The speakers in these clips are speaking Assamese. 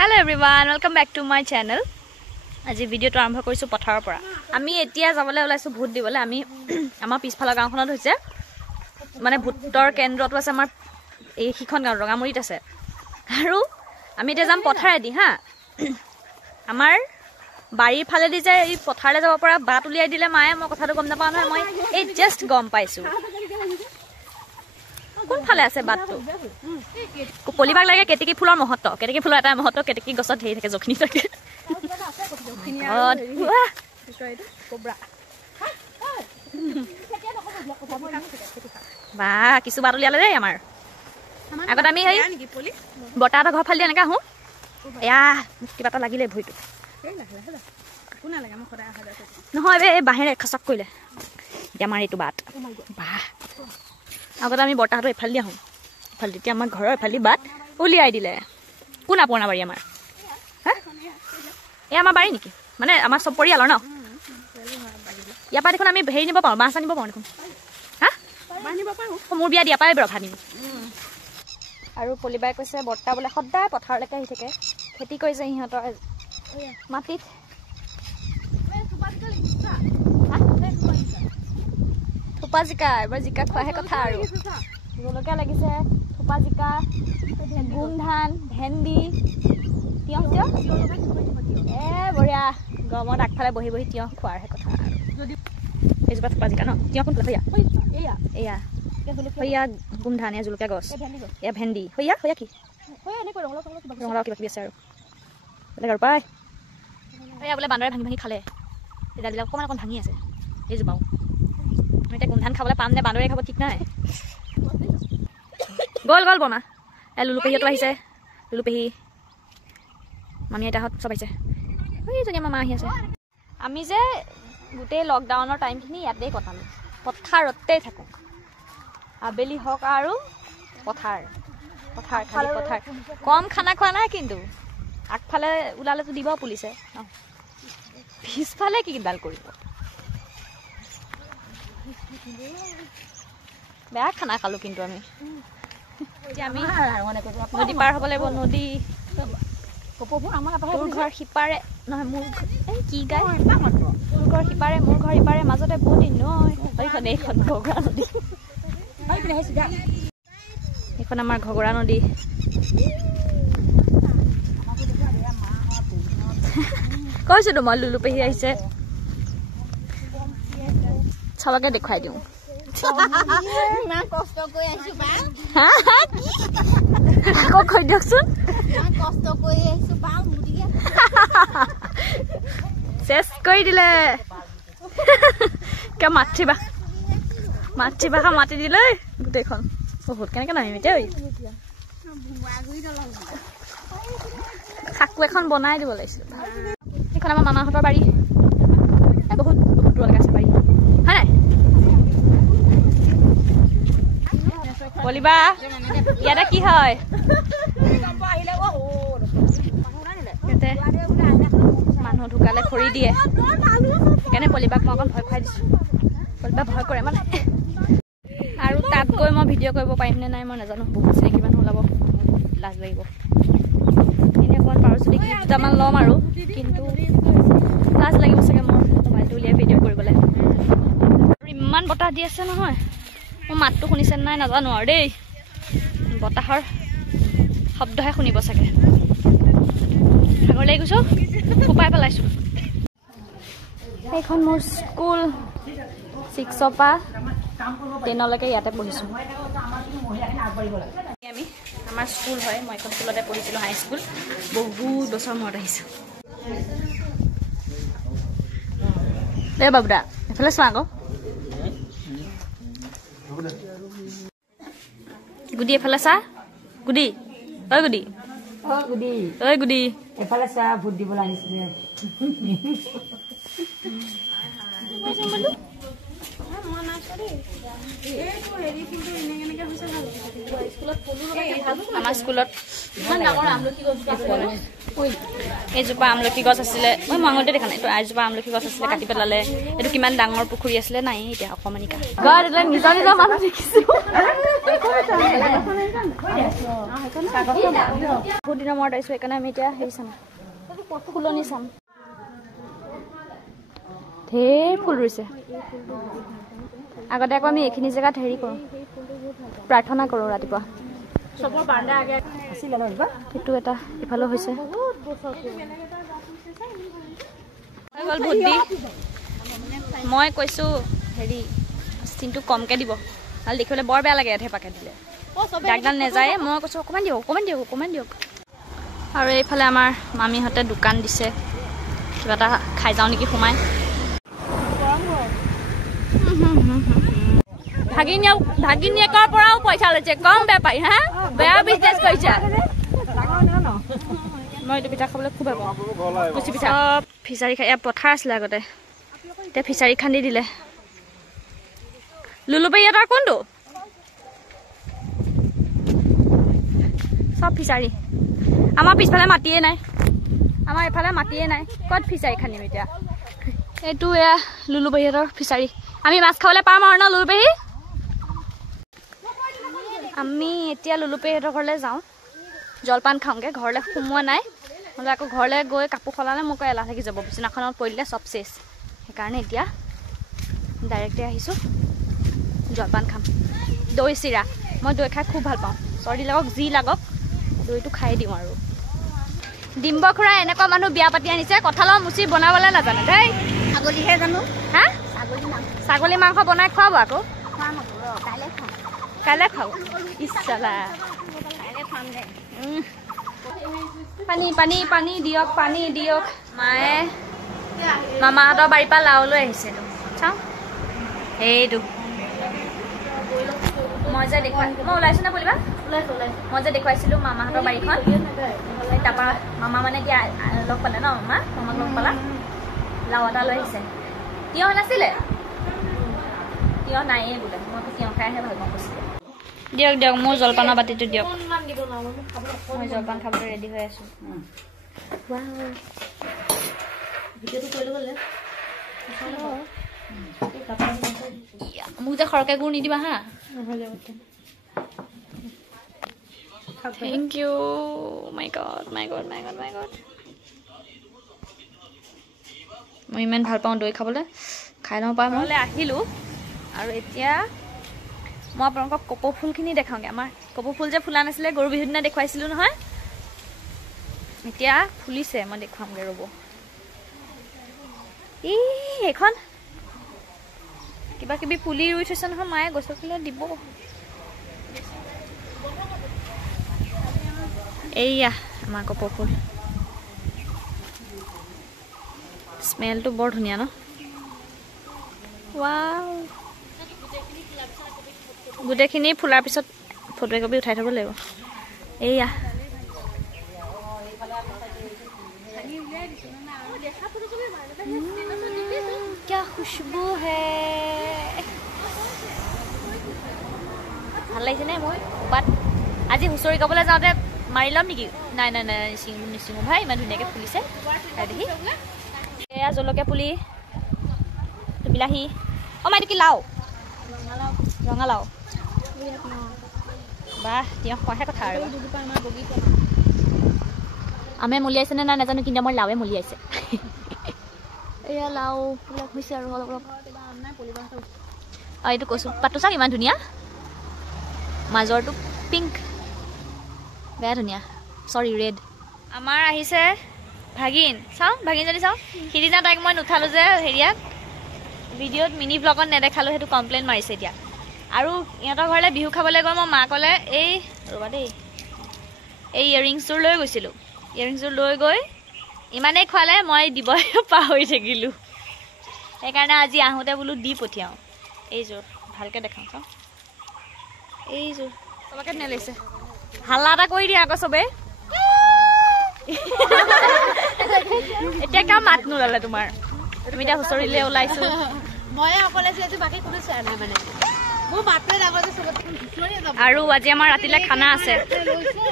Hello everyone, welcome back to my channel. আজি ভিডিওটো আৰম্ভ কৰিছো পথাৰৰ পৰা। আমি এতিয়া যাবলৈ ওলাইছো ভোট দিবলৈ। আমি আমাৰ পিছফালৰ গাঁওখনত হৈছে মানে ভোটৰ কেন্দ্ৰটো আছে আমাৰ এই হিখন গাঁও ৰঙামুৰিত আছে। আৰু আমি এতিয়া যাম পথাৰেদি হা। আমাৰ বাৰীৰ ফালেদি যে এই পথাৰলৈ যাব পৰা বাট উলিয়াই দিলে মায়ে মই কথাটো গম নাপাওঁ নহয় মই এই জাস্ট গম পাইছো। কোন ফালে আছে বাটটো? পলিবাগ লাগে কেতেকী ফুলৰ মহত্ব। কেতেকী ফুলৰ এটা মহত্ব কেতেকী গছত ধেই থাকে জখনি থাকে। বা কিছু বাট উলিয়ালে দেই আমাৰ। আগত আমি সেই বতাহতৰ ঘৰ ফালে এনেকৈ আহোঁ। এয়া কিবা এটা লাগিলে ভৰিটো। নহয় এই বাঁহেৰে খাচক কৰিলে এতিয়া আমাৰ এইটো বাট। বাহ আগতে আমি বতাহটো এফালে দি আহোঁ এফালে তেতিয়া আমাৰ ঘৰৰ এফালে বাট উলিয়াই দিলে। কোন আপোনাৰ বাৰী আমাৰ? হা এয়া আমাৰ বাৰী নেকি? মানে আমাৰ চব পৰিয়ালৰ ন? ইয়াৰ পৰা দেখোন আমি হেৰি নিব পাৰোঁ মাছ আনিব পাৰোঁ দেখোন। হা মোৰ বিয়া দিয়া পাই ৰভা নিম। আৰু পলিবাই কৈছে বৰ্তা বোলে সদায় পথাৰলৈকে আহি থাকে খেতি কৰিছে সিহঁতৰ মাটিত। থোপা জিকা এবাৰ জিকা খোৱাহে কথা আৰু জলকীয়া লাগিছে থোপা জিকা গোম ধান ভেন্দি তিয়ঁহ বঢ়িয়া গৰমত আগফালে বহি বহি তিয়ঁহ খোৱাৰহে কথা আৰু এইজোপা থোপা জিকা ন তিয়ঁহ কোন ফালে এয়া সৈয়া গোম ধান এয়া জলকীয়া গছ এয়া ভেন্দি সৈয়া কি ৰঙালাও কিবা কিবি আছে আৰু বেলেগ আৰু পাই এয়া বোলে বান্দৰে ভাঙি ভাঙি খালে এডালবিলাক অকণমান অকণ ভাঙি আছে এইজোপাও। আমি এতিয়া গোম ধান খাবলৈ পাম নে বান্দৰে খাব ঠিক নাই। গ'ল বমা এই লুলু পেহীহঁতো আহিছে লুলু পেহী মামী আইতাহঁত চব আহিছে। এইজনী আমাৰ মা আহি আছে। আমি যে গোটেই লকডাউনৰ টাইমখিনি ইয়াতেই কটালোঁ পথাৰতেই থাকোঁ। আবেলি হওক আৰু পথাৰ খালী পথাৰ। কম খানা খোৱা নাই কিন্তু আগফালে ওলালেতো দিব পুলিচে পিছফালে কিডাল কৰিব। বেয়া খানা খালোঁ কিন্তু আমি এতিয়া আমি নদী পাৰ হ'ব লাগিব। নদী তোৰ ঘৰ সিপাৰে নহয় মোৰ কি গাই তোৰ ঘৰ সিপাৰে মোৰ ঘৰ সিপাৰে মাজতে বহুত দিন নহয় এইখন ঘগৰা নদী। এইখন আমাৰ ঘগৰা নদী। কৈছিলো মই লুলু পেহী আহিছে চবকে দেখুৱাই দিওঁ। আকৌ কৈ দিয়কচোন চেচ কৰি দিলে কিয় মাতৃবা মাতি দিলে গোটেইখন বহুত কেনেকে নামিম এতিয়া খাকু এখন বনাই দিব লাগিছিল। সেইখন আমাৰ মামাহঁতৰ বাৰী বহুত দূৰলৈকে আছে বাৰী হয় নাই? বলিবা ইয়াতে কি হয় মানুহ ঢুকালে খৰি দিয়ে সেইকাৰণে পলিবাক মই অকণ ভয় খুৱাই দিছোঁ। পলিবা ভয় কৰে মানে আৰু তাত গৈ মই ভিডিঅ' কৰিব পাৰিম নে নাই মই নাজানো। বহুত চিনাকি মানুহ ওলাব লাজ লাগিব। এনেই অকণমান পাৰোঁ যদি ক্লিপ দুটামান ল'ম আৰু কিন্তু লাজ লাগিব চাগে মোৰ মোবাইলটো উলিয়াই ভিডিঅ' কৰিবলৈ। আৰু ইমান বতাহ দি আছে নহয় মোৰ মাতটো শুনিছে নাই নাজানো আৰু দেই বতাহৰ শব্দহে শুনিব চাগে। ভাগৰ লাগি গৈছোঁ ফোপাই পেলাইছোঁ। সেইখন মোৰ স্কুল 6ৰ পৰা 10লৈকে ইয়াতে পঢ়িছোঁ। আমি আমাৰ স্কুল হয় মই এখন স্কুলতে পঢ়িছিলোঁ হাই স্কুল বহুত বছৰ মূৰত আহিছোঁ। দে বাবুদা এফালে চোৱা আকৌ গুডি এফালে চা গুডি ঐ গুডি ঐ গুডি এফালে চা ভোট দিবলৈ আহিছিলে। আমাৰ স্কুলত এইজোপা আমলখি গছ আছিলে মই মাঙতে দেখা নাই এইটো এজোপা আমলখি গছ আছিলে কাটি পেলালে। এইটো কিমান ডাঙৰ পুখুৰী আছিলে নাই এতিয়া অকমানিকা নিজৰ নিজৰ মানুহ দেখিছোঁ। বহুত দিনৰ মূৰত আহিছোঁ সেইকাৰণে আমি এতিয়া হেৰি চাম ফুলনি চাম ঢেৰ ফুল ৰুইছে আগতে আকৌ আমি এইখিনি জেগাত হেৰি কৰোঁ প্ৰাৰ্থনা কৰোঁ ৰাতিপুৱা সেইটো এটা ইফালেও হৈছে মই কৈছোঁ হেৰি চিনটো কমকৈ দিব আৰু দেখিবলৈ বৰ বেয়া লাগে এঠেপাকে দিলে দাগডাল নেযায় মই কৈছোঁ অকণমান দিয়ক আৰু এইফালে আমাৰ মামীহঁতে দোকান দিছে কিবা এটা খাই যাওঁ নেকি সোমাই ভাগিনীয়েকৰ পৰাও পইচা লৈছে কম বেপাৰী হা বেয়া বিজনেছ কৰিছে মই এইটো পিঠা খাবলৈ খুব ভাল পাওঁ কুচি পিঠা ফিচাৰী খাই ইয়াত পথাৰ আছিলে আগতে এতিয়া ফিচাৰী খান্দি দিলে লুলুবাৰীহঁতৰ কোনটো চব ফিচাৰী আমাৰ পিছফালে মাটিয়ে নাই আমাৰ এইফালে মাটিয়ে নাই ক'ত ফিচাৰী খান্দিম এতিয়া এইটো এয়া লুলুবাৰীহঁতৰ ফিচাৰী আমি মাছ খাবলৈ পাম আৰু ন লুলুবাৰী আমি এতিয়া লুলুবাৰীহঁতৰ ঘৰলৈ যাওঁ জলপান খাওঁগৈ ঘৰলৈ সোমোৱা নাই নহ'লে আকৌ ঘৰলৈ গৈ কাপোৰ সলালে মোক এলাহ লাগি যাব বিচনাখনত পৰিলে চব চেচ সেইকাৰণে এতিয়া ডাইৰেক্টে আহিছোঁ জলপান খাম দৈ চিৰা মই দৈ খাই খুব ভাল পাওঁ চৰ্দি লাগক যি লাগক দৈটো খাই দিওঁ আৰু ডিম্ব খুৰা এনেকুৱা মানুহ বিয়া পাতি আনিছে কঁঠালৰ মুচি বনাবলৈ নাজানে দেই ছাগলীহে জানো হা ছাগলী মাংস বনাই খুৱাব আকৌ কাইলৈ খাওঁ ইচ্ছালা পানী দিয়ক মায়ে মামাহঁতৰ বাৰীৰ পৰা লাও লৈ আহিছে চাওঁ সেইটো মই যে ওলাইছোঁ নে বুলিবা মই যে দেখুৱাইছিলোঁ মামাহঁতৰ বাৰীখন তাৰপৰা মামা মানে এতিয়া লগ পালে ন মামাক লগ পালা লাও এটা লৈ আহিছে তিয়ঁহ নাছিলে তিয়ঁহ নায়েই বোলে মইতো তিয়ঁহ খাইহে ভাল পাওঁ কৈছিলে দিয়ক মোৰ জলপানৰ বাতিটো দিয়ক মই জলপান খাবলৈ ৰেডি হৈ আছোঁ মোক যে সৰহকৈ গুড় নিদিবা হা থেংক ইউ মাই গড মই ইমান ভাল পাওঁ দৈ খাবলৈ খাই লওঁ পাই মই আহিলোঁ আৰু এতিয়া মই আপোনালোকক কপৌ ফুলখিনি দেখাওঁগৈ আমাৰ কপৌ ফুল যে ফুলা নাছিলে গৰু বিহুৰ দিনা দেখুৱাইছিলোঁ নহয় এতিয়া ফুলিছে মই দেখুৱামগৈ ৰ'ব এইখন কিবা কিবি পুলি ৰুই থৈছে নহয় মায়ে গছৰ ফুলত দিব এইয়া আমাৰ কপৌ ফুল স্মেলটো বৰ ধুনীয়া ন ৱাও গোটেইখিনি ফুলাৰ পিছত ফটো একপি উঠাই থ'ব লাগিব এইয়া क्या खुशबू है ভাল লাগিছে নে মই বাট আজি হুঁচৰি গাবলৈ যাওঁতে মাৰি ল'ম নেকি নাই নিচিঙো ভাই ইমান ধুনীয়াকৈ ফুলিছে দেখি এয়া জলকীয়া পুলি বিলাহী মাইটো কি লাও ৰঙালাও বাহ তিয়ঁহ খোৱাহে কথা আৰু আমে মলিয়াইছে নে নাই নাজানো কিন্তু আমাৰ লাওৱে মলিয়াইছে এয়া লাও বিলাক হৈছে আৰু অলপ এইটো কৈছোঁ পাতটো চাওক ইমান ধুনীয়া মাজৰটো পিংক বেয়া ধুনীয়া চৰি ৰেড আমাৰ আহিছে ভাগিন ভাগিনজনী চাওঁ সিদিনা তাইক মই নুঠালোঁ যে হেৰিয়াত ভিডিঅ'ত মিনি ব্লগত নেদেখালোঁ সেইটো কমপ্লেইন মাৰিছে এতিয়া আৰু ইহঁতৰ ঘৰলৈ বিহু খাবলৈ গৈ মই মাকলে এই ৰ'বা দেই এই ইয়েৰিংছযোৰ লৈ গৈছিলোঁ ইয়েৰিংছযোৰ লৈ গৈ ইমানেই খোৱালে মই দিব পাহৰি থাকিলোঁ সেইকাৰণে আজি আহোঁতে বোলো দি পঠিয়াওঁ এইযোৰ ভালকৈ দেখাওঁ চাওঁ এইযোৰ চবকে নেলাইছে হাল্লা এটা কৰি দিয়া আকৌ চবেই এতিয়া কিয় মাত নোলালে তোমাৰ তুমি এতিয়া হুঁচৰিলৈ ওলাইছোঁ আৰু আজি আমাৰ ৰাতিলৈ খানা আছে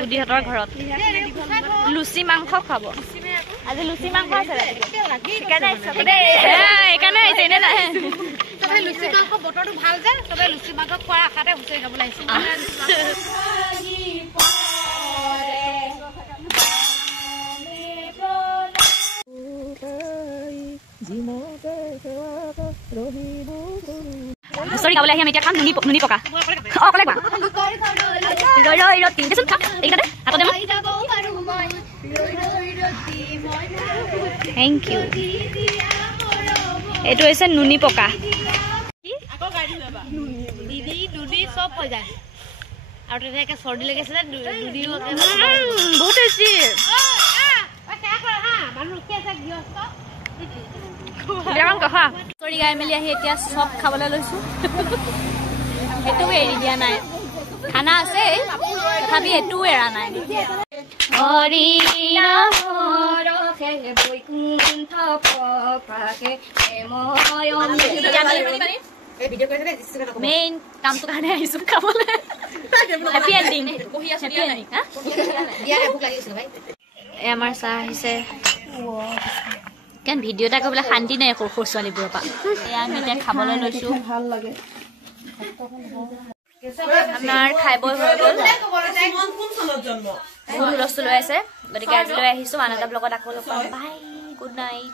বুঢ়ীহঁতৰ ঘৰত লুচি মাংস খুৱাব আজি লুচি মাংস আছে সেইকাৰণে আহিছে এনে নাহে লুচি মাংস বতৰটো ভাল যে সবে লুচি মাংস খোৱাৰ আশাতে হুঁচৰি গাবলৈ আহিছো হুঁচৰি গাবলৈ আহি আমি এতিয়া খাম নুনি পকা অকলে কোৱা দেচোন খাম এইকেইটাতে হাততে থেংক ইউ এইটো হৈছে নুনি পকা দিদি দুদি চব হৈ যায় আৰু তেনেকৈ চৰ্দি লাগিছিলে দুদিও বহুত টেষ্টি হুঁচৰি গাই মেলি আহি এতিয়া চব খাবলৈ লৈছো এইটোও এৰি দিয়া নাই খানা আছে তথাপি এইটোও এৰা নাই মেইন কামটো কাৰণে আহিছো খাবলৈ হেপী এণ্ডিং আমাৰ চাহ আহিছে কাৰণ ভিডিঅ' এটা কৰিবলৈ শান্তি নাই সৰু সৰু ছোৱালীবোৰৰ পৰা এয়া আমি এতিয়া খাবলৈ লৈছো ভাল লাগে আমাৰ খাই বৈ হৈ গ'ল হুলস্থুল লৈ আছে গতিকে আজিলৈ আহিছো আন এটা ব্লগত আকৌ লগ পাম বাই গুড নাইট